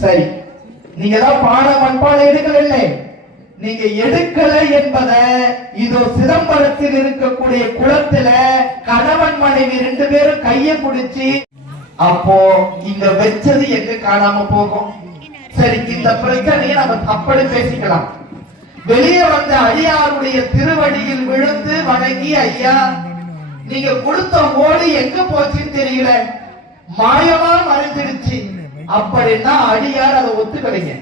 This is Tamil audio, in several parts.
சரி, நீங்க தான் மண்பானை எடுக்கவில்லை. நீங்க எடுக்கலை என்பதை இதோ சிதம்பரத்தில் இருக்கக்கூடிய குளத்துல கணவன் மனைவி 2 பேரும் கைய பிடிச்சி அப்போ இங்க வச்சது எங்க காணாம போகும். சரி, இந்த பிரச்சனையை நம்ம அப்படி பேசிக்கலாம். வெளியே வந்த அடியாருடைய திருவடியில் விழுந்து வணங்கி, ஐயா நீங்க கொடுத்த ஓடு எங்க போச்சுன்னு தெரியல, மாயமா மறைஞ்சிருச்சு அப்படின்னா அடியார் அதை ஒத்துக்கலைங்க.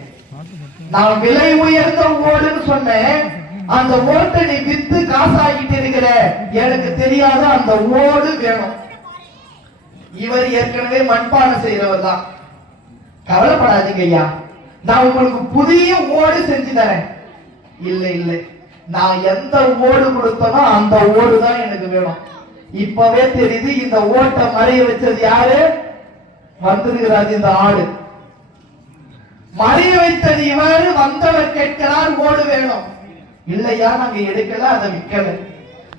நான் விலை உயர்ந்த ஓடுன்னு சொன்னேன், அந்த ஓட்டை நீ வித்து காசாகிட்டு இருக்கிற, எனக்கு தெரியாத அந்த ஓடு வேணும். இவர் ஏற்கனவே மண்பானை செய்யறவர் தான். கவலைப்படாதீங்க ஐயா, நான் உங்களுக்கு புதிய ஓடு செஞ்சு தரேன். இல்லை இல்லை, நான் எந்த ஓடு கொடுத்தனோ அந்த ஓடு தான் எனக்கு வேணும். இப்பவே தெரியுது, இந்த ஓட்டை மறைய வச்சது யாரு? வந்திருக்கிறாரு இந்த ஆடு. மறைய வைத்தது இவர். வந்தவர் கேட்கிறார், ஓடு வேணும். இல்லையா, நாங்க எடுக்கல, அதை விற்கல.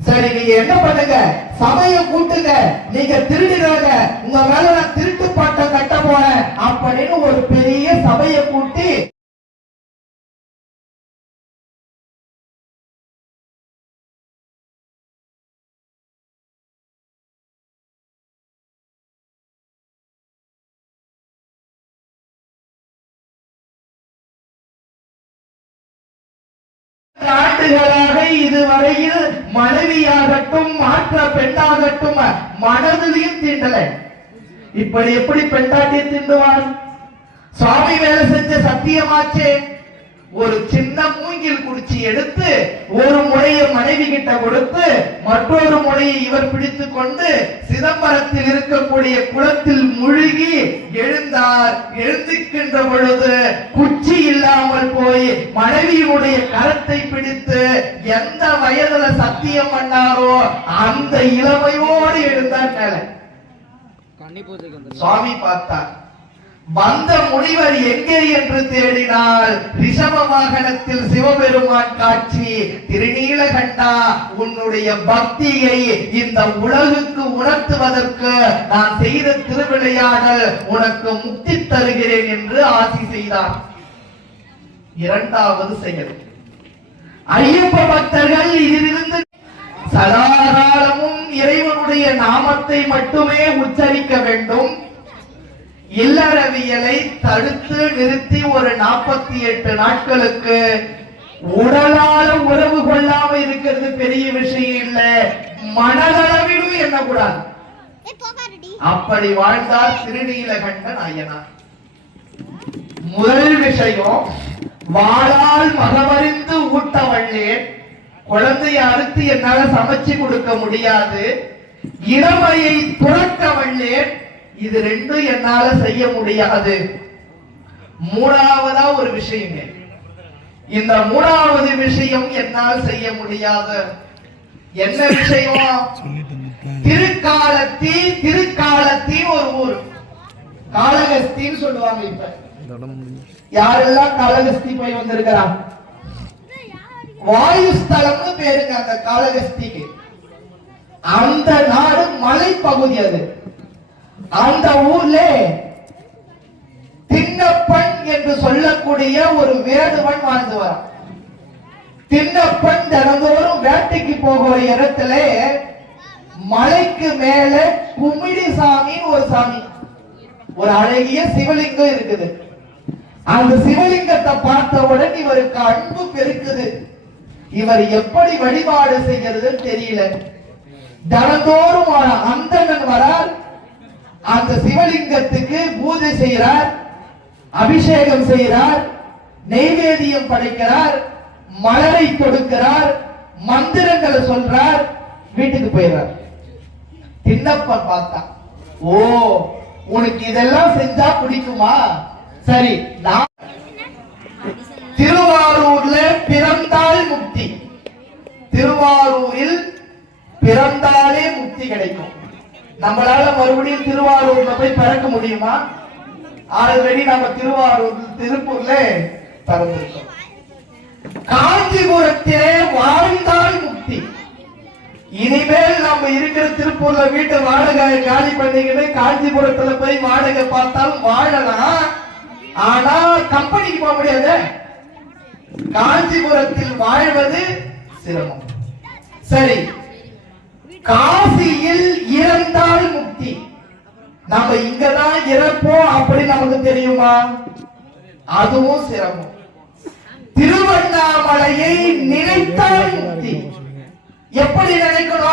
சரி, நீங்க என்ன பண்ணுங்க, சபையை கூட்டுங்க, நீங்க திருடுறாங்க, உங்க மேல நான் திருட்டு பாட்டம் கட்ட போறேன் அப்படின்னு ஒரு பெரிய சபையை கூட்டி ஆண்டுகளாக இதுவரையில் மனைவியாகட்டும் மாற்ற பெண்ணாகட்டும் மனதிலையும் தீண்டலை. இப்படி எப்படி பெண்டாட்டி தீண்டுவார்? சுவாமி வேலை செஞ்ச சத்தியமாச்சே. ஒரு சின்ன மூங்கில் குடிச்சி எடுத்து ஒரு முறையை மனைவி கிட்ட கொடுத்து மற்றொரு முறையை இவர் பிடித்துக் கொண்டு சிதம்பரத்தில் இருக்கக்கூடிய குளத்தில் முழுகி எழுந்தார். எழுந்திருக்கின்ற பொழுது குச்சி இல்லாமல் போய் மனைவியுடைய கரத்தை பிடித்து எந்த வயதுல சத்தியம் பண்ணாரோ அந்த இளமையோடு எழுந்தார். மேல சுவாமி பார்த்தார். வந்த முனிவர் எங்கே என்று தேடினால் ரிஷப வாகனத்தில் சிவபெருமான் காட்சி. திருநீலகண்டா, உன்னுடைய பக்தியை இந்த உலகுக்கு உணர்த்துவதற்கு நான் செய்த திருவிளையாடல் உனக்கு முக்தி தருகிறேன் என்று ஆசி செய்தார். இரண்டாவது செயல், ஐயப்ப பக்தர்கள் இதிலிருந்து சதாகாலமும் இறைவனுடைய நாமத்தை மட்டுமே உச்சரிக்க வேண்டும். இல்லறவியலை தடுத்து நிறுத்தி ஒரு 48 நாட்களுக்கு உடலால உறவு கொள்ளாம இருக்கிறது பெரிய விஷயம் இல்ல, மனதளவிலும் எண்ணக்கூடாது. அப்படி வாழ்ந்தார் திருநீலகண்ட நாயனார். முதல் விஷயம், வாளால் மகமறிந்து ஊட்ட வள்ளேன். குழந்தையை அறுத்து என்னால சமைச்சு கொடுக்க முடியாது. இளமையை துறக்க வள்ளேன். இது 2 என்னால செய்ய முடியாது. மூணாவதா ஒரு விஷயம், இந்த மூணாவது விஷயம் என்னால் செய்ய முடியாத என்ன விஷயம்? திருக்காலத்தி. திருக்காலத்தி ஒரு ஊர், காளகஸ்தின்னு சொல்லுவாங்க. இப்ப யாரெல்லாம் காளகஸ்தி போய் வந்திருக்கிறான்? வாயுஸ்தலம்னு பேருங்க அந்த காளகஸ்திக்கு. அந்த நாடு மலை பகுதி. அது அந்த ஊர்ல திண்ணப்பன் என்று சொல்லக்கூடிய ஒரு வேடுவன் வாழ்ந்து வரான். திண்ணப்பன் தினந்தோறும் வேட்டைக்கு போகிற இடத்துல மலைக்கு மேல குமிழி சாமின்னு ஒரு சாமி, ஒரு அழகிய சிவலிங்கம் இருக்குது. அந்த சிவலிங்கத்தை பார்த்தவுடன் இவருக்கு அன்பு பெருக்குது. இவர் எப்படி வழிபாடு செய்யறதுன்னு தெரியல. தினந்தோறும் அந்தணன் வரார், அந்த சிவலிங்கத்துக்கு பூஜை செய்கிறார், அபிஷேகம் செய்கிறார், நெய்வேதியம் படைக்கிறார், மலரை கொடுக்கிறார், மந்திரங்களை சொல்றார், வீட்டுக்கு போயிடுறார். திண்ணப்பன் பார்த்தா, ஓ உனக்கு இதெல்லாம் செஞ்சா பிடிக்குமா? சரி, நான் திருவாரூர்ல பிறந்தால் முக்தி. திருவாரூரில் பிறந்தாலே முக்தி கிடைக்கும். நம்மளால மறுபடியும் திருவாரூர்ல போய் பிறக்க முடியுமா? ஆல்ரெடி நம்ம திருப்பூர்ல பிறந்திருக்கோம். காஞ்சிபுரத்திலே வாழ்ந்தால் முக்தி. இனிமேல் நம்ம நம்ம இருக்கிற திருப்பூர்ல வீட்டு வாடகை காலி பண்ணிக்கிட்டு காஞ்சிபுரத்துல போய் வாடகை பார்த்தாலும் வாழலாம். ஆனா கம்பெனிக்கு போக முடியாது. காஞ்சிபுரத்தில் வாழ்வது சிரமம். சரி, காசியில் இறந்தால் முக்தி. நம்ம இங்கதான் இறப்போம் அப்படி நமக்கு தெரியுமா? அதுவும் சிரமம். திருவண்ணாமலையை நினைத்தால் முக்தி. எப்படி நினைக்கணும்?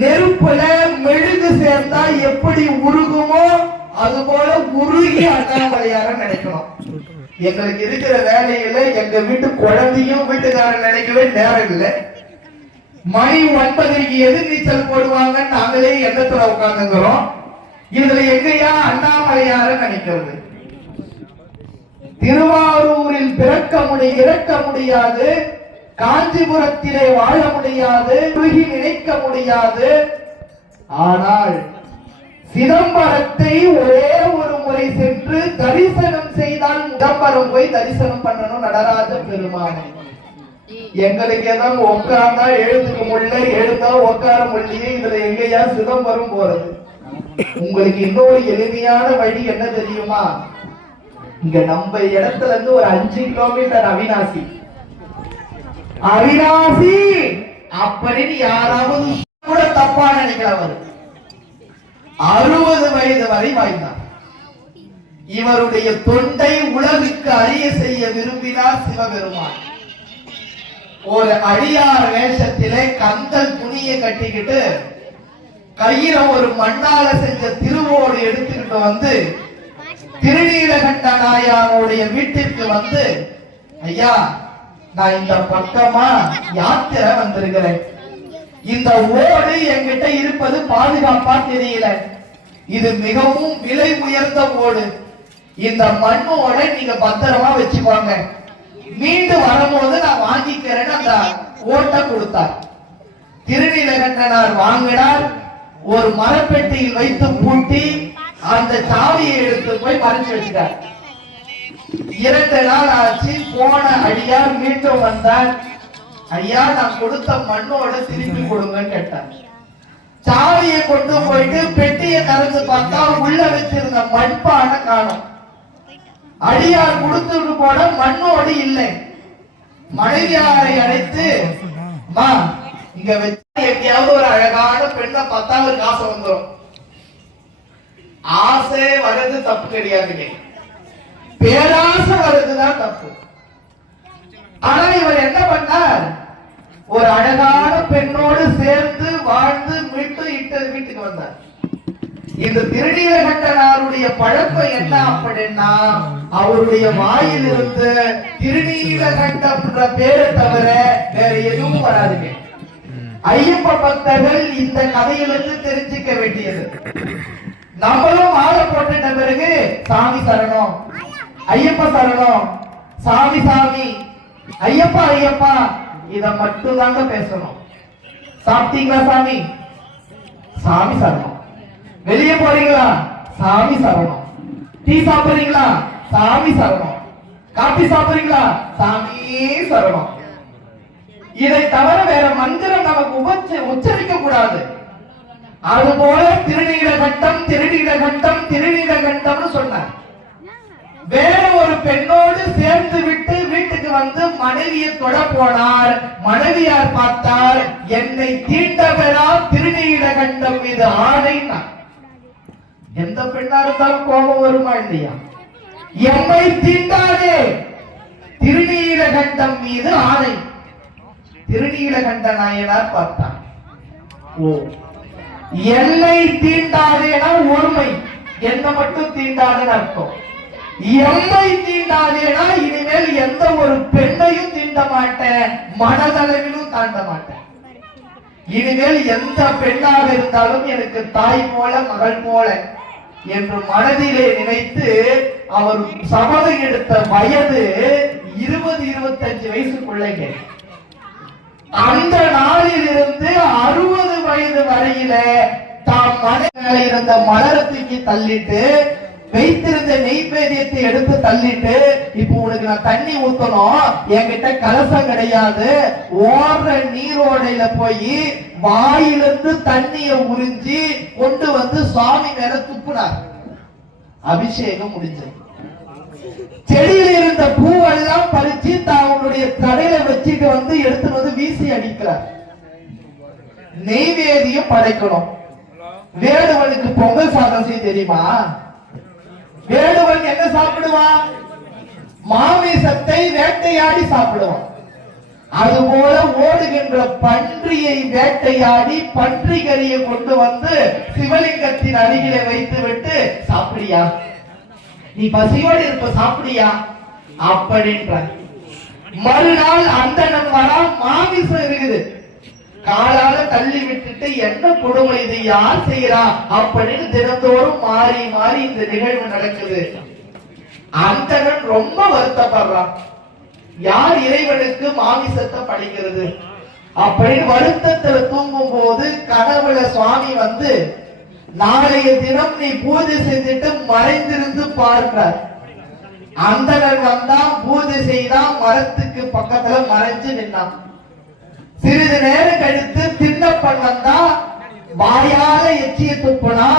நெருப்புல மெழுகு சேர்ந்தா எப்படி உருகுமோ அதுபோல உருகி அண்ணாமலையார நினைக்கணும். எங்களுக்கு இருக்கிற வேலையில எங்க வீட்டு குழந்தையும் வீட்டுக்காரன் நினைக்கவே நேரம் இல்லை. மணி 9க்கு எதிர்நீச்சல் போடுவாங்க, நாங்களே எண்ணத்துல உட்கார்ந்துக்கிறோம். இதுல எங்கயா அண்ணாமலையார நினைக்கிறது? திருவாரூரில் இறக்க முடியாது, காஞ்சிபுரத்திலே வாழ முடியாது, நினைக்க முடியாது. ஆனால் சிதம்பரத்தை ஒரே ஒரு முறை சென்று தரிசனம் செய்தால் சிதம்பரம் போய் தரிசனம் பண்ணணும் நடராஜ பெருமானை. எங்களுக்கு ஏதாவது உட்கார்ந்தா எழுதுக்க முடியல, எழுந்தா உட்கார முடியல. இதுல எங்கயா சிதம்பரம் போறது? உங்களுக்கு இன்னொரு எளிமையான வழி என்ன தெரியுமா? இங்க நம்ம இடத்துல இருந்து ஒரு 5 கிலோமீட்டர் அவினாசி அப்படின்னு யாராவது கூட தப்பா நினைக்கிறவர். 60 வயது வரை வாழ்ந்தார். இவருடைய தொண்டை உலகுக்கு அறிய செய்ய விரும்பினார் சிவபெருமான். ஒரு அடியார் வேஷத்திலே கந்தல் துணியை கட்டிக்கிட்டு கையில ஒரு மண்ணால செஞ்ச திருவோடு எடுத்துக்கிட்டு வந்து திருநீலகண்ட நாயனுடைய வீட்டிற்கு வந்து, ஐயா நான் இந்த பக்கமா யாத்திரை வந்திருக்கிறேன், இந்த ஓடு என்கிட்ட இருப்பது பாதுகாப்பா தெரியல, இது மிகவும் விலை உயர்ந்த ஓடு, இந்த மண்ணோட நீங்க பத்திரமா வச்சுக்கோங்க, மீண்டும் வரும்போது நான் வாங்கிக்கிறேன்னு அந்த ஓட்டை கொடுத்தார். திருநீலகண்டனார் வாங்கினார். ஒரு மரப்பெட்டியில் வைத்து பூட்டி அந்த சாவியை எடுத்து போய் மறைச்சு வச்சுட்டார். 2 நாள் ஆச்சு. போன அடியார் மீண்டும் வந்தார். ஐயா நான் கொடுத்த மண்ணோட திருப்பி கொடுங்கன்னு கேட்டார். சாவியை கொண்டு போயிட்டு பெட்டியை திறந்து பார்த்தா உள்ள வச்சிருந்த மண்பானை காணும். அடியார் கொடுத்துட்டு போன மண்ணோடு இல்லை. மனைவியாரை அழைத்து, இங்க வச்சு எப்படியாவது ஒரு அழகான பெண்ணை பார்த்தா ஒரு காசு வந்துடும். ஆசை வர்றது தப்பு கிடையாதுங்க, பேராசை வர்றதுதான் தப்பு. ஆனா இவர் என்ன பண்ணார்? ஒரு அழகான பெண்ணோடு சேர்ந்து வாழ்ந்து மீட்டு வீட்டுக்கு வந்தார். இந்த திருநீலகண்டனாருடைய பழக்கம் என்ன அப்படின்னா, அவருடைய வாயிலிருந்து திருநீலகண்டம் என்ற பேரை தவிர வேற எதுவும் வராதுங்க. ஐயப்ப பக்தர்கள் இந்த கதையிலிருந்து தெரிஞ்சுக்க வேண்டியது. நம்மளும் மாலை போட்டுட்ட பிறகு சாமி சரணம், ஐயப்ப சரணம், சாமி சாமி, ஐயப்பா ஐயப்பா, இத மட்டும் தாங்க பேசணும். சாப்பிட்டீங்களா சாமி? சாமி சரணம். வெளியே போறீங்களா? சாமி சரணம். டீ சாப்பிடுறீங்களா? சாமி சரணம். காபி சாப்பிடுறீங்களா? சாமி சரணம். இதை தவிர வேற மந்திரம் நமக்கு உச்சரிக்க கூடாது. அதுபோல திருநீலகண்டம் திருநீலகண்டம் திருநீலகண்டம்னு சொன்னார். வேற ஒரு பெண்ணோடு சேர்ந்து விட்டு வீட்டுக்கு வந்து மனைவியை தொட போனார். மனைவியார் பார்த்தார், என்னை தீண்டவரா திருநீலகண்டம் மீது ஆணைனார். எந்த பெண்ணா இருந்தாலும் கோபம் வருமா இல்லையா? எம்மை தீண்டாதே, திருநீலகண்டம் மீது ஆணை. திருநீலகண்ட நாயனார் பார்த்தார், ஓ என்னை தீண்டாதேனா ஒருமை, என்ன மட்டும் தீண்டாதுன்னு அர்த்தம். எம்மை தீண்டாதேனா இனிமேல் எந்த ஒரு பெண்ணையும் தீண்ட மாட்டேன், மனதளவிலும் தாண்ட மாட்டேன். இனிமேல் எந்த பெண்ணாக இருந்தாலும் எனக்கு தாய் போல மகள் போல என்று மனதிலே நினைத்து அவர் சபதம் எடுத்த வயது 20-25 வயசுக்குள்ளைங்க. அந்த நாளில் இருந்து 60 வயது வரையில தாம் மனதில் இருந்த மலரத்துக்கு தள்ளிட்டு வைத்திருந்த நெய்வேத்தியத்தை எடுத்து தள்ளிட்டு, இப்போ உனக்கு நான் தண்ணி ஊத்தணும், என்கிட்ட கலசம் கிடையாது, ஓடுற நீரோடையில போய் வாயிலிருந்து தண்ணிய உறிஞ்சி கொண்டு வந்து சுவாமி மேல துப்புனார். அபிஷேகம் முடிஞ்சது. செடியில் இருந்த பூவெல்லாம் பறிச்சு தன்னுடைய தடையில வச்சுட்டு வந்து எடுத்துட்டு வந்து வீசி அடிக்கிறார். நெய்வேதியம் படைக்கணும். வேடுவனுக்கு பொங்கல் சாதம் செய்ய தெரியுமா? வேடுவன் என்ன சாப்பிடுவான்? மாமிசத்தை வேட்டையாடி சாப்பிடுவான். அதுபோல ஓடுகின்ற பன்றியை வேட்டையாடி பன்றி கறியை கொண்டு வந்து சிவலிங்கத்தின் அருகிலே வைத்து விட்டு, சாப்பிடியா, நீ பசியோடு இருப்ப, சாப்பிடியா அப்படின்ற. மறுநாள் அந்தணன் வரா, மாமிசம் இருக்குது, காலால தள்ளி விட்டுட்டு, என்ன கொடுமை இது, யார் செய்யறா அப்படின்னு தினந்தோறும் மாறி மாறி இந்த நிகழ்வு நடக்குது. அந்தணன் ரொம்ப வருத்தப்படுறான். யார் இறைவனுக்கு மாமிசத்தை படைக்கிறது அப்படின்னு வருத்தத்துல தூங்கும் போது கனவுல சுவாமி வந்து, நாளைய தினம் நீ பூஜை செஞ்சுட்டு மறைந்திருந்து பார்க்கிறார். அந்தணன் வந்தா, பூஜை செய்தா, மரத்துக்கு பக்கத்துல மறைஞ்சு நின்னான். சிறிது நேரம் கழித்து திண்ணப்பன் வந்தா, வாயால எச்சிய துப்புனா,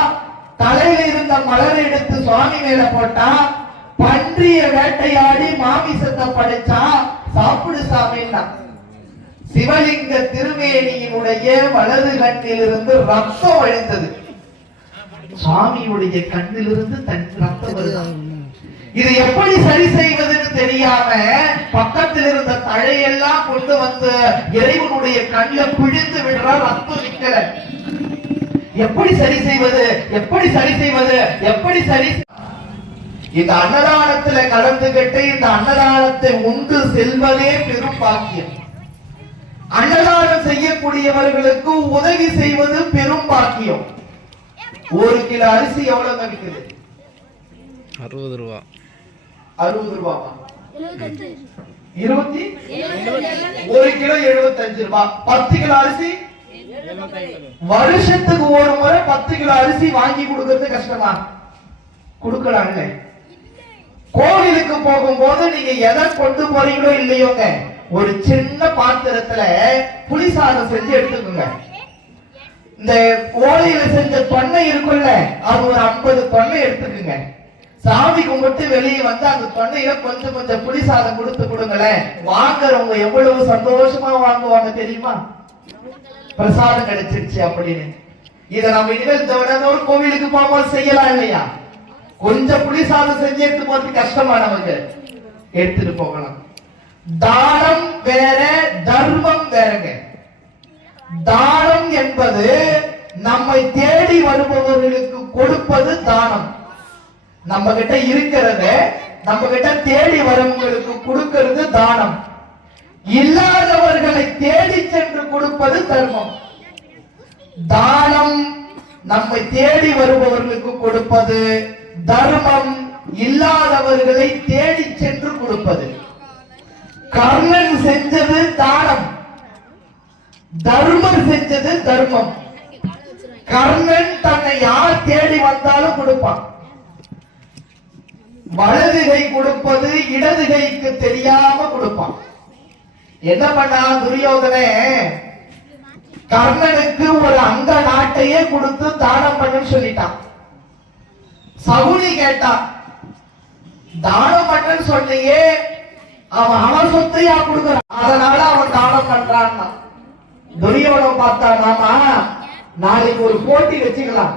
தலையில இருந்த மலர் எடுத்து சுவாமி மேல போட்டா, பன்றிய வேட்டையாடி மாமிசத்தை படைச்சா, சாப்பிடு சாமின்னா. சிவலிங்க திருமேனியினுடைய வலது கண்ணிலிருந்து ரத்தம் வழிந்தது. சுவாமியுடைய கண்ணிலிருந்து தன் ரத்தம் வருது. இது எப்படி சரி செய்வதுன்னு தெரியாம பக்கத்தில் இருந்த தழையெல்லாம் கொண்டு வந்து இறைவனுடைய கண்ணில் பிழிந்து விடுறார். ரத்தம் நிக்கல. எப்படி சரி செய்வது, எப்படி சரி செய்வது, எப்படி சரி? இந்த அன்னதானத்துல கலந்துகிட்டு இந்த அன்னதானத்தை உண்டு செல்வதே பெரும் பாக்கியம். அன்னதானம் செய்யக்கூடியவர்களுக்கு உதவி செய்வது பெரும் பாக்கியம். 1 கிலோ அரிசி எவ்வளவு விற்குது? 60 ரூபா. 60 ரூபாவா? 1 கிலோ 75 ரூபாய். 10 கிலோ அரிசி வருஷத்துக்கு ஒரு முறை 10 கிலோ அரிசி வாங்கி கொடுக்கிறது கஷ்டமா? கொடுக்கலாம்ல. கோவிலுக்கு போகும்போது நீங்க எதை கொண்டு போறீங்களோ இல்லையோங்க, ஒரு சின்ன பாத்திரத்துல புளி சாதம் செஞ்சு எடுத்துக்கோங்க. இந்த ஓலையில செஞ்ச தொன்னை இருக்குல்ல, அது ஒரு 50 தொன்னை எடுத்துக்குங்க. சாமி கும்பிட்டு வெளியே வந்து அந்த தொன்னையில கொஞ்சம் கொஞ்சம் புளி சாதம் கொடுத்து கொடுங்களேன். வாங்குறவங்க எவ்வளவு சந்தோஷமா வாங்குவாங்க தெரியுமா? பிரசாதம் கிடைச்சிருச்சு அப்படின்னு. இதை நம்ம இனிமேல் தினந்தோறும் கோவிலுக்கு போகும்போது செய்யலாம் இல்லையா? கொஞ்சம் புளி சாதம் செஞ்சு எடுத்து போறது கஷ்டமா, நமக்கு எடுத்துட்டு போகலாம். தானம் வேற, தர்மம் வேறங்க. தானம் என்பது நம்மை தேடி வருபவர்களுக்கு கொடுப்பது தானம். நம்ம கிட்ட இருக்கிறத நம்ம கிட்ட தேடி வரவங்களுக்கு கொடுக்கிறது தானம். இல்லாதவர்களை தேடி சென்று கொடுப்பது தர்மம். தானம் நம்மை தேடி வருபவர்களுக்கு கொடுப்பது, தர்மம் இல்லாதவர்களை தேடி சென்று கொடுப்பது. கர்ணன் செஞ்சது தானம், தர்மம் செஞ்சது தர்மம். கர்ணன் தன்னை யார் தேடி வந்தாலும் கொடுப்பான். வலது கை கொடுப்பது இடது கைக்கு தெரியாம கொடுப்பான். என்ன பண்ணா துரியோதனே? கர்ணனுக்கு ஒரு அங்க நாட்டையே கொடுத்து தானம் பண்ணு சொல்லிட்டான். சகுனி கேட்டான், தானம் பண்ணு சொன்னியே, அவன் சொத்தையா கொடுக்கிறான், அதனால அவன் தானம் பண்றான். துரியோதனன் பார்த்தானாமா, நாளைக்கு ஒரு போட்டி வச்சுக்கலாம்.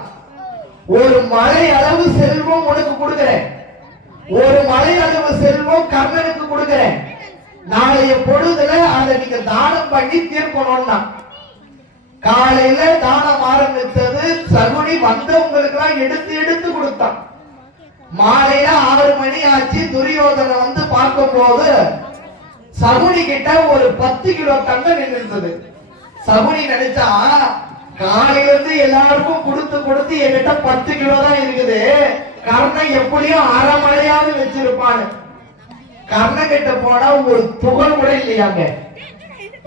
ஒரு மலை அளவு செல்வம் உனக்கு கொடுக்கிறேன், ஒரு மலை அளவு செல்வம் கர்ணனுக்கு கொடுக்கிறேன். நாளைய பொழுதுல அதை நீங்க தானம் பண்ணி தீர்க்கணும்னா. காலையில தானம் ஆரம்பித்தது. சகுனி வந்தவங்களுக்கு எல்லாம் எடுத்து எடுத்து கொடுத்தான். மாலையில 6 மணி ஆச்சு. துரியோதனை வந்து பார்க்கும் போது சகுனி கிட்ட ஒரு 10 கிலோ தங்கம் நின்றுது. சகுனி நினைச்சா, காலையில இருந்து எல்லாருக்கும் கொடுத்து கொடுத்து என்கிட்ட 10 கிலோ தான் இருக்குது, கர்ணன் எப்படியும் அரை மழையாவது வச்சிருப்பான்னு. கர்ணன் கிட்ட போனா ஒரு புகழ் கூட இல்லையாங்க.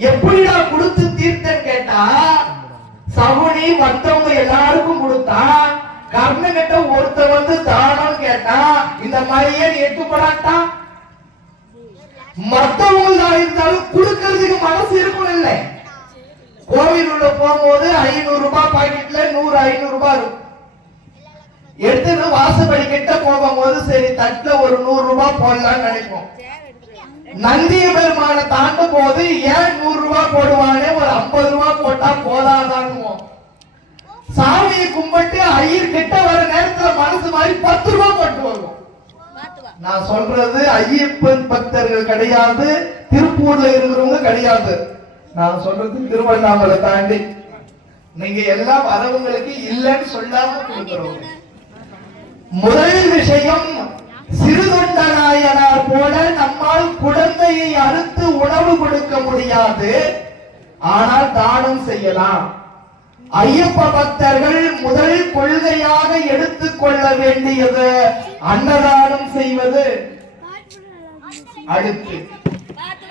எப்படிடா கொடுத்து தீர்த்தன் கேட்டா, சகுனி வந்தவங்க எல்லாருக்கும் கொடுத்தா, கர்ணகிட்ட ஒருத்த வந்து தானம் கேட்டா இந்த மாதிரியே எட்டுப்படாட்டா மத்தவங்களா இருந்தாலும் கொடுக்கறதுக்கு மனசு இருக்கும் இல்லை. கோவில் உள்ள போகும்போது 500 ரூபாய் பாக்கெட்ல 100 500 ரூபாய் இருக்கும். எடுத்து வாசப்படி கிட்ட போகும்போது சரி தட்டுல ஒரு 100 ரூபாய் போடலாம்னு நினைப்போம். நந்திய பெருமான தாண்டும் போது ஏன் 100 ரூபாய் போடுவானே ஒரு 50 ரூபாய் போட்டா போதாதான்னுவோம். சாமியை கும்பிட்டு ஐயர் கிட்ட வர நேரத்துல மனசு மாதிரி 10 ரூபாய் போட்டு வருவோம். நான் சொல்றது ஐயப்பன் பக்தர்கள் கிடையாது, திருப்பூர்ல இருக்கிறவங்க கிடையாது. நான் சொல்றது திருவண்ணாமலை தாண்டி நீங்க எல்லாம் வரவங்களுக்கு இல்லைன்னு சொல்லாம கொடுக்கிறோம். முதல் விஷயம், சிறுதொண்டநாயனார் போல நம்மால் குழந்தையை அறுத்து உணவு கொடுக்க முடியாது, ஆனால் தானம் செய்யலாம். ஐயப்ப பக்தர்கள் முதல் கொள்கையாக எடுத்துக் கொள்ள வேண்டியது அன்னதானம் செய்வது. அடுத்து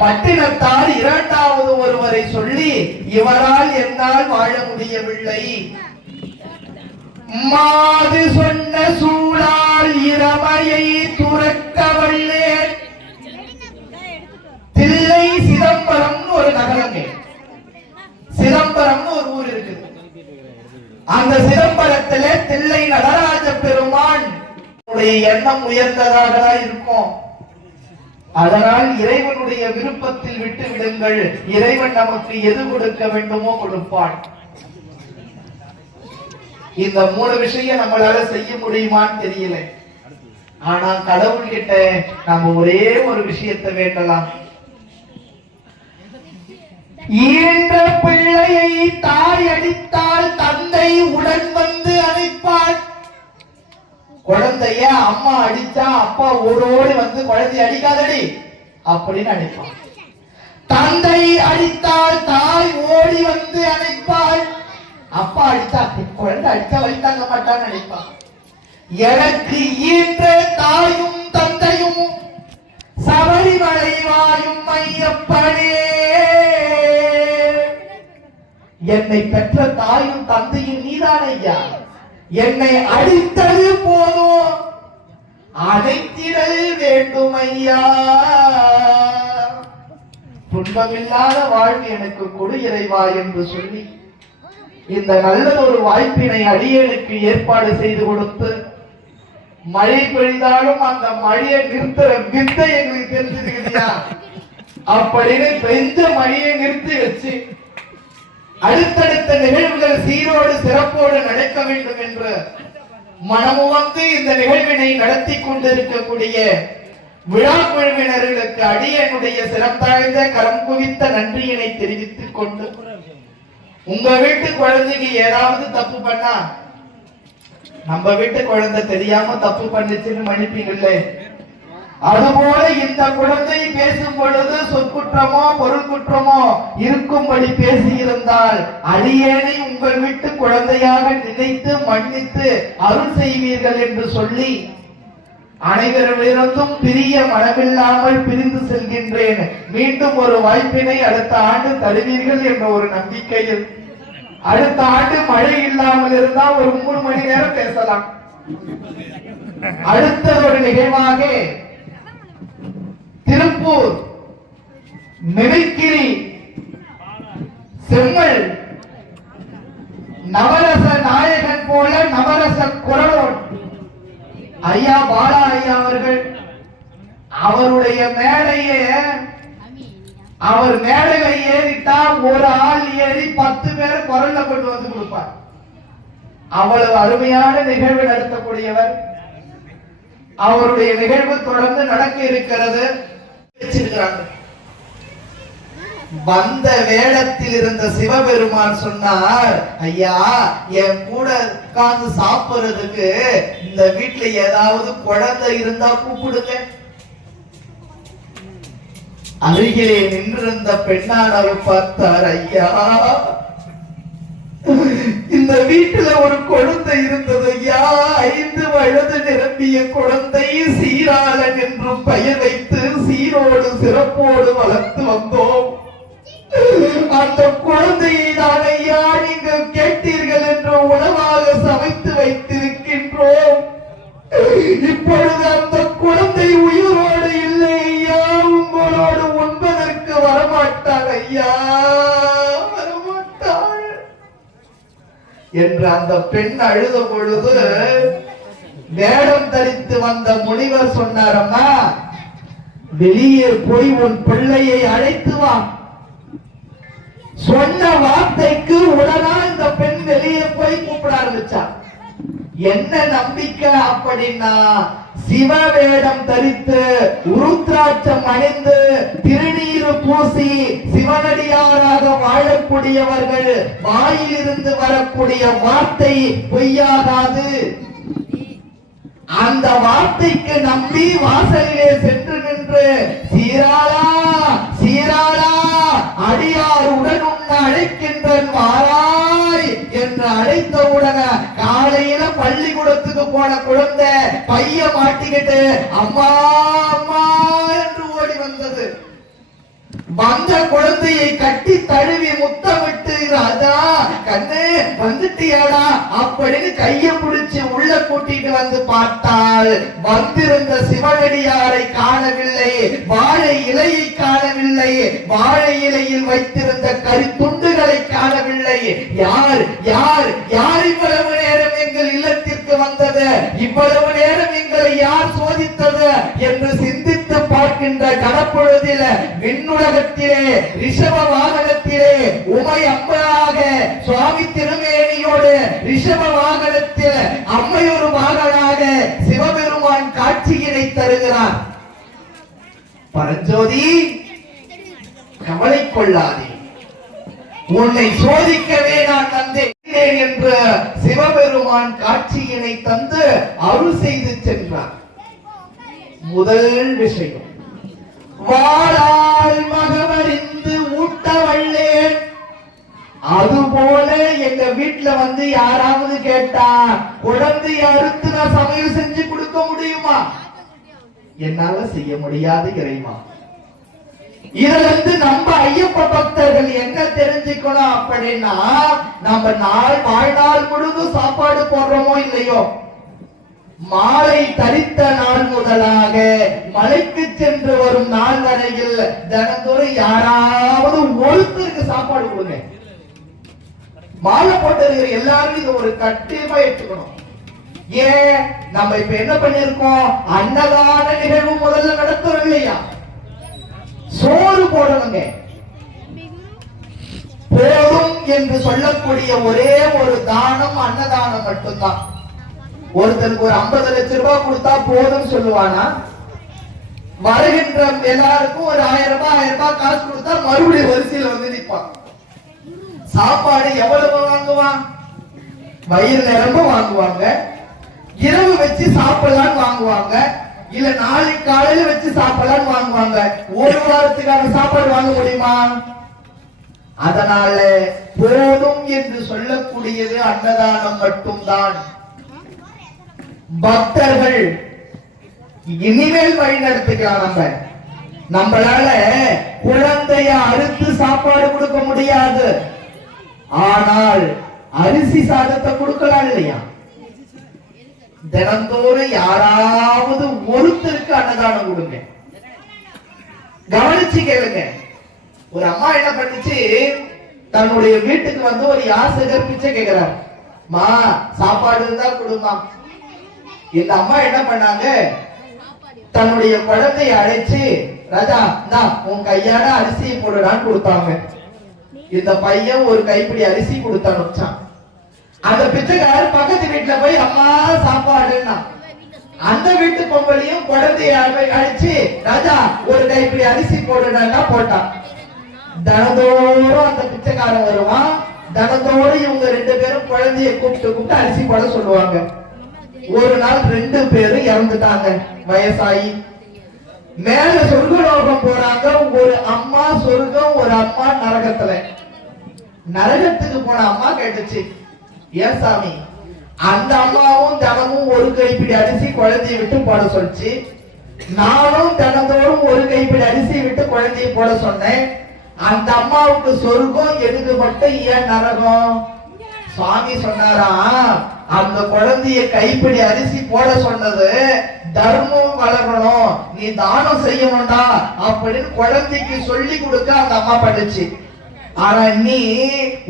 பட்டினத்தார் இரண்டாவது ஒருவரை சொல்லி, இவரால் என்னால் வாழ முடியவில்லை, மாது சொன்ன சூழால் இரமையை துறக்க வல்லேன். தில்லை சிதம்பரம் ஒரு நகரங்க, சிதம்பரம் ஒரு ஊர் இருக்கு. அந்த சிதம்பரத்திலே தில்லை நடராஜ பெருமான் எண்ணம் உயர்ந்ததாக இருக்கும். அதனால் இறைவனுடைய விருப்பத்தில் விட்டு விடுங்கள், இறைவன் நமக்கு எது கொடுக்க வேண்டுமோ கொடுப்பான். இந்த 3 விஷயம் நம்மளால செய்ய முடியுமான்னு தெரியல. ஆனா கடவுள்கிட்ட நம்ம ஒரே ஒரு விஷயத்தை வேண்டலாம். ஈன்ற பிள்ளையை தாய் அடித்தால் தந்தை உடன் வந்து அணைப்பார். குழந்தைய அம்மா அடிச்சா அப்பா ஓடோடி வந்து குழந்தைய அடிக்காதடி அப்படின்னு அணைப்பான். தந்தை அடித்தால் தாய் ஓடி வந்து அணைப்பாள். அப்பா அடித்தா குழந்தை அடிச்சா வழி தாங்க மாட்டான்னு நினைப்பான். எனக்கு ஈன்ற தாயும் தந்தையும் சபரிமலை வாயும் ஐயப்பனே, என்னை பெற்ற தாயும் தந்தையும் நீதான் ஐயா, என்னை அடித்தது போதும் அடைத்திடல் வேண்டும் ஐயா. துன்பமில்லாத வாழ்வு எனக்கு கொடு இறைவா என்று சொல்லி இந்த நல்ல ஒரு வாய்ப்பினை அடியேனுக்கு ஏற்பாடு செய்து கொடுத்து, மழை பெய்தாலும் அந்த மழையை நிறுத்துற வித்தை எங்களுக்கு தெரிஞ்சிருக்கியா அப்படின்னு பெஞ்ச மழையை நிறுத்தி வச்சு அடுத்தடுத்த நிகழ்வுகள் சீரோடு சிறப்போடு நடக்க வேண்டும் என்று மனமுவந்து இந்த நிகழ்வினை நடத்தி கொண்டிருக்கக்கூடிய விழா குழுவினர்களுக்கு அடியனுடைய சிறப்பாய்ந்த கரம் குவித்த நன்றியினை தெரிவித்துக் கொண்டு, உங்க வீட்டு குழந்தைக்கு ஏதாவது தப்பு பண்ணா நம்ம வீட்டு குழந்தை தெரியாம தப்பு பண்ணிச்சுன்னு மன்னிப்பீங்கல்ல, அதுபோல இந்த குழந்தை பேசும் பொழுது சொற்குற்றமோ பொருள் குற்றமோ இருக்கும்படி பேசியிருந்தால் அடியேனை உங்கள் வீட்டு குழந்தையாக நினைத்து மன்னித்து அருள் செய்வீர்கள் என்று சொல்லி அனைவரிடமும் பிரிய மனமில்லாமல் பிரிந்து செல்கின்றேன். மீண்டும் ஒரு வாய்ப்பினை அடுத்த ஆண்டு தருவீர்கள் என்ற ஒரு நம்பிக்கையில், அடுத்த ஆண்டு மழை இல்லாமல் இருந்தால் ஒரு 3 மணி நேரம் பேசலாம். அடுத்த ஒரு நிகழ்வாக திருப்பூர் மிமிக்கிரி செம்மல் நவரச நாயகன் போல நவரச குரலோன் ஐயா பாலா ஐயா அவர்கள், அவருடைய மேடையை அவர் மேடையில ஏறிட்டா ஒரு ஆள் ஏறி 10 பேர் குரல்ல கொண்டு வந்து கொடுப்பார். அவ்வளவு அருமையான நிகழ்வு நடத்தக்கூடியவர். அவருடைய நிகழ்வு தொடர்ந்து நடக்க இருக்கிறது. வந்த வேடத்தில் இருந்த சிவபெருமான் சொன்னார், ஐயா என் கூட உட்கார்ந்து சாப்பிடுறதுக்கு இந்த வீட்டுல ஏதாவது குழந்தை இருந்தா கூப்பிடுங்க. அருகிலே நின்றிருந்த பெண்ணானவர் பார்த்தார், ஐயா இந்த வீட்டுல ஒரு குழந்தை இருந்தது ஐயா, 5 வயது நிரம்பிய குழந்தை, சீராளன் என்றும் பெயர் வைத்து சீரோடு சிறப்போடு வளர்த்து வந்தோம். அந்த குழந்தையை தான் ஐயா நீங்கள் கேட்டீர்கள் என்று உணவாக சமைத்து வைத்திருக்கிறேன். வரமாட்டாள் என்று அந்த பெண் அழுத பொழுது வேடம் தரித்து வந்த முனிவர் சொன்னாரம்மா, வெளியே போய் உன் பிள்ளையை அழைத்து வா. சொன்ன வார்த்தைக்கு உடனே இந்த பெண் வெளியே போய் கூப்பிட ஆரம்பிச்சா. என்ன நம்பிக்கை அப்படின்னா, சிவவேடம் தரித்து உருத்ராட்சம் அணிந்து திருநீரு பூசி சிவனடியாராக வாழக்கூடியவர்கள் வாயிலிருந்து வரக்கூடிய வார்த்தை பொய்யாகாது. அந்த வார்த்தைக்கு நம்பி வாசலிலே சென்று நின்று சீராளா சீராளா அடியார் உடன் உன்னை அழைக்கின்றன் வாராய் என்று அழைத்தவுடன காலையில பள்ளிக்கூடத்துக்கு போன குழந்தை பைய மாட்டிக்கிட்டு அம்மா அம்மா என்று ஓடி வந்தது. வந்த குழந்தையை கட்டி தழுவி முத்தமிட்டு, ராஜா கண்ணு வந்துட்டியாடா அப்படின்னு கைய பிடிச்சு உள்ள கூட்டிட்டு வந்து பார்த்தால் வந்திருந்த சிவனடியாரை காணவில்லை, வாழை இலையை காணவில்லை, வாழை இலையில் வைத்திருந்த கறி துண்டுகளை காணவில்லை. யார் யார் யார் இவ்வளவு நேரம் எங்கள் இல்லத்திற்கு வந்தது, இவ்வளவு நேரம் எங்களை யார் சோதித்தது என்று சிந்தித்து பார்க்கின்ற கடப்பொழுதில விண்ணுலகத்திலே ரிஷப வாகனத்திலே உமை அம்மையாக சுவாமி திருமேனியோடு ரிஷப வாகனத்தில் அம்மையொரு மகனாக சிவபெருமான் காட்சியினை தருகிறார். பரஞ்சோதி, கவலை கொள்ளாதே, உன்னை சோதிக்கவே நான் தந்தேன் என்று சிவபெருமான் காட்சியினை தந்து அருள் செய்து சென்றார். முதல் விஷயம், வாழால் மகவறிந்து ஊட்ட வல்லேன். அதுபோல எங்க வீட்டுல வந்து யாராவது கேட்டா குழந்தைய அறுத்து நான் சமையல் செஞ்சு கொடுக்க முடியுமா? என்னால செய்ய முடியாது இறைவா. இதுல இருந்து நம்ம ஐயப்ப பக்தர்கள் என்ன தெரிஞ்சுக்கணும் அப்படின்னா, நம்ம வாழ்நாள் முழுதும் சாப்பாடு போடுறோமோ இல்லையோ, மாலை தரித்த நாள் முதலாக மலைக்கு சென்று வரும் நாள் வரையில் தினந்தோறும் யாராவது ஒருத்தருக்கு சாப்பாடு கொடுங்க. மாலை போட்டிருக்கிற எல்லாரும் இது ஒரு கட்டியமா எடுத்துக்கணும். ஏன் நம்ம இப்ப என்ன பண்ணிருக்கோம், அன்னதான நிகழ்வு முதல்ல நடத்துறோம் இல்லையா, சோறு போடணுங்க. போதும் என்று சொல்லக்கூடிய ஒரே ஒரு தானம் அன்னதானம் மட்டும்தான். ஒருத்தருக்கு ஒரு 50 லட்சம் ரூபாய் கொடுத்தா போதும் சொல்லுவானா? வருகின்ற எல்லாருக்கும் ஒரு 1000 ரூபாய் காசு கொடுத்தா மறுபடியும் வரிசையில் வந்து நிற்பான். சாப்பாடு எவ்வளவு வாங்குவான்? வயிறு நிரம்ப வாங்குவாங்க, இரவு வச்சு சாப்பிடலான்னு வாங்குவாங்க, இல்ல நாளைக்கு காலையில வச்சு சாப்பிடலான்னு வாங்குவாங்க. ஒரு வாரத்துக்கான சாப்பாடு வாங்க முடியுமா? அதனால போதும் என்று சொல்லக்கூடியது அன்னதானம் மட்டும்தான். பக்தர்கள் இனிமேல் வழி நடத்திக்கலாம். நம்மளால குழந்தைய அறுத்து சாப்பாடு கொடுக்க முடியாது, ஆனால் அரிசி சாதத்தை கொடுக்கலாம் இல்லையா? தினந்தோறும் யாராவது ஒருத்தருக்கு அன்னதானம் கொடுங்க. கவனிச்சு கேளுங்க. ஒரு அம்மா என்ன பண்ணுச்சு, தன்னுடைய வீட்டுக்கு வந்து ஒரு யாசகர் பிச்சை கேட்கிறார். மா சாப்பாடு இருந்தா கொடுமா. இந்த அம்மா என்ன பண்ணாங்க, தன்னுடைய குழந்தையை அழைச்சு, ராஜா நான் உன் கையால அரிசி போடுறான்னு கொடுத்தாங்க. இந்த பையன் ஒரு கைப்பிடி அரிசி கொடுத்தான். அந்த பிச்சைக்காரர் பக்கத்து வீட்டுல போய் அம்மா சாப்பாடுன்னா, அந்த வீட்டு பொங்கலையும் குழந்தைய அழைச்சு, ராஜா ஒரு கைப்பிடி அரிசி போடுறா போட்டான். தினந்தோறும் அந்த பிச்சைக்காரன் வருவான். தினந்தோறும் இவங்க 2 பேரும் குழந்தைய கூப்பிட்டு அரிசி போட சொல்லுவாங்க. ஒரு நாள் 2 பேரும் இறந்துட்டாங்க வயசாயி. மேல சொர்க்கலோகம் போறாங்க. ஒரு அம்மா சொர்க்கம், ஒரு அம்மா நரகத்துல. நரகத்துக்கு போன அம்மா கேட்டுச்சு, ஏன் சாமி, அந்த அம்மாவும் தினமும் ஒரு கைப்பிடி அரிசி குழந்தைய விட்டு போட சொல்லிச்சு, நானும் தினந்தோறும் ஒரு கைப்பிடி அரிசி விட்டு குழந்தைய போட சொன்னேன். அந்த அம்மாவுக்கு சொர்க்கம், எனக்கு மட்டும் ஏன் நரகம்? சுவாமி சொன்னாரா, அந்த குழந்தைய கைப்பிடி அரிசி போட சொன்னது தர்மம் வளரணும், நீ தானம் செய்யணும்டா அப்படின்னு குழந்தைக்கு சொல்லி கொடுக்க அந்த அம்மா பண்ணுச்சு. ஆனா நீ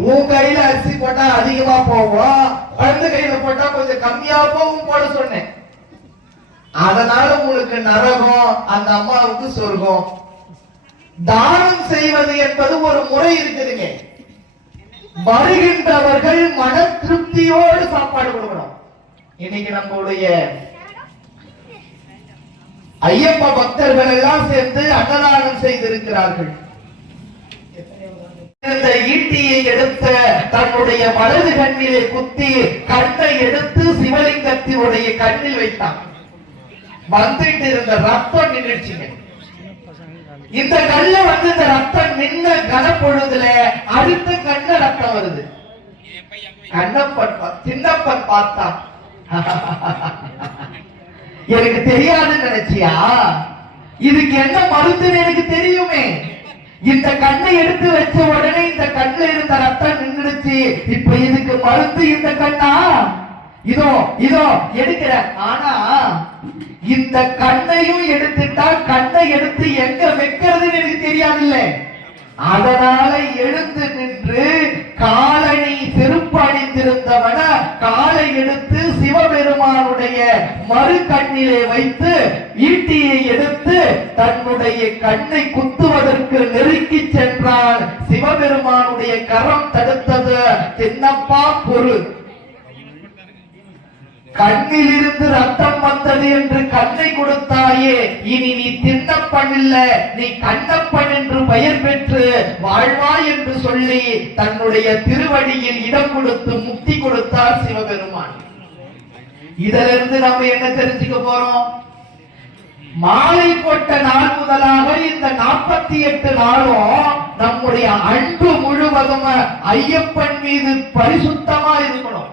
உன் கையில அரிசி போட்டா அதிகமா போகும், குழந்தை கையில போட்டா கொஞ்சம் கம்மியா போகும் போட சொன்னேன். அதனால உங்களுக்கு நரகம், அந்த அம்மாவுக்கு சொர்க்கம். தானம் செய்வது என்பது ஒரு முறை இருக்குதுங்க. வருகின்றவர்கள் மன திருப்தியோடு சாப்பாடு கொடுக்கணும். இன்னைக்கு நம்மளுடைய ஐயப்ப பக்தர்கள் எல்லாம் சேர்ந்து அன்னதானம் செய்திருக்கிறார்கள். இந்த ஈட்டியை எடுத்த தன்னுடைய வலது கண்ணிலே குத்தி கண்ணை எடுத்து சிவலிங்கத்தினுடைய கண்ணில் வைத்தான். வந்துட்டு இருந்த ரத்தம் நின்றுச்சுங்க. இந்த கல்ல இந்த ரத்தம் நின்ன கனப்பொழுதுல அடுத்த கண்ண ரத்தம் வருது. கண்ணப்பன் சின்னப்பன் பார்த்தான். எனக்கு தெரியாதுன்னு நினைச்சியா? இதுக்கு என்ன மருந்துன்னு எனக்கு தெரியுமே. இந்த கண்ணை எடுத்து வச்ச உடனே இந்த கண்ணில் இருந்த ரத்தம் நின்றுச்சு. இப்ப இதுக்கு மருந்து இந்த கண்ணா? இதோ இதோ எடுக்கிற. ஆனா இந்த கண்ணையும் எடுத்துட்டா கண்ணை எடுத்து எங்க வைக்கிறதுன்னு எனக்கு தெரியாதில்லை. அதனால எழுந்து நின்று காலணி செருப்பு அணிந்திருந்தவன காலை எடுத்து சிவபெருமானுடைய மறு கண்ணிலே வைத்து ஈட்டியை எடுத்து தன்னுடைய கண்ணை குத்துவதற்கு நெருக்கி சென்றான். சிவபெருமானுடைய கரம் தடுத்தது. சின்னப்பா பொறு, கண்ணில் இருந்து ரத்தம் வந்தது என்று கண்ணை கொடுத்தாயே, இனி நீ தின்னப்பன் இல்ல, நீ கண்ணப்பன் என்று பெயர் பெற்று வாழ்வாய் என்று சொல்லி தன்னுடைய திருவடியில் இடம் கொடுத்து முக்தி கொடுத்தார் சிவபெருமான். இதிலிருந்து நம்ம என்ன தெரிஞ்சுக்க போறோம்? மாலை போட்ட நாள் முதலாக இந்த 48 நாளும் நம்முடைய அன்பு முழுவதும் ஐயப்பன் மீது பரிசுத்தமா இருக்கணும்.